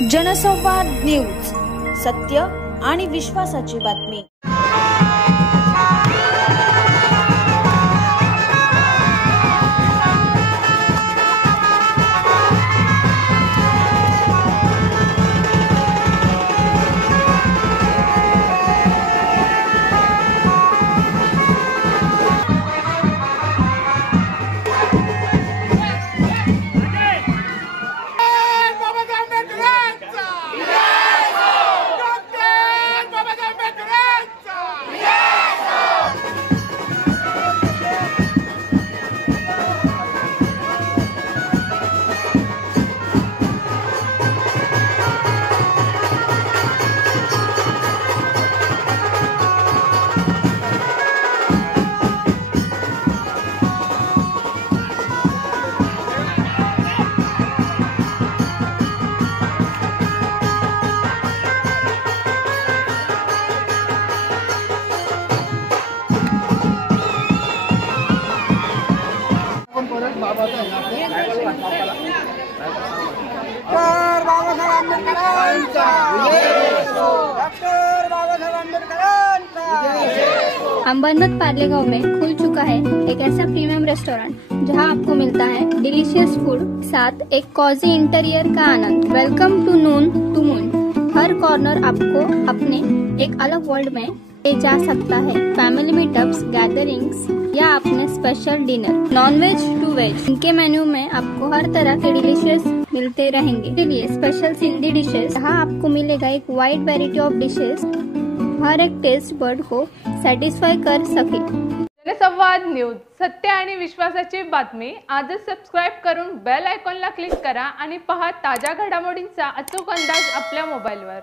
जनसंवाद न्यूज, सत्य आणि विश्वासाची बातमी। अंबरनाथ पारलेगांव में खुल चुका है एक ऐसा प्रीमियम रेस्टोरेंट जहां आपको मिलता है डिलीशियस फूड, साथ एक कॉजी इंटीरियर का आनंद। Welcome to noon to moon. Her corner आपको अपने एक अलग वर्ल्ड में ले जा सकता है। फैमिली मीटअप्स, गैदरिंग्स या अपने special dinner, non ways two ways. इनके मेन्यू में आपको हर तरह के डिलीशियस मिलते रहेंगे। इसलिए स्पेशल सिंधी डिशेस, जहाँ आपको मिलेगा एक वाइड वैरायटी ऑफ डिशेस, हर एक टेस्ट बर्ड को सॅटिस्फाय कर सके। जनसंवाद न्यूज, सत्य आणि विश्वासाची बातमी। आजच सबस्क्राइब करून बेल आयकॉनला क्लिक करा आणि पहा ताज्या घडामोडींचा अचूक अंदाज आपल्या मोबाईलवर।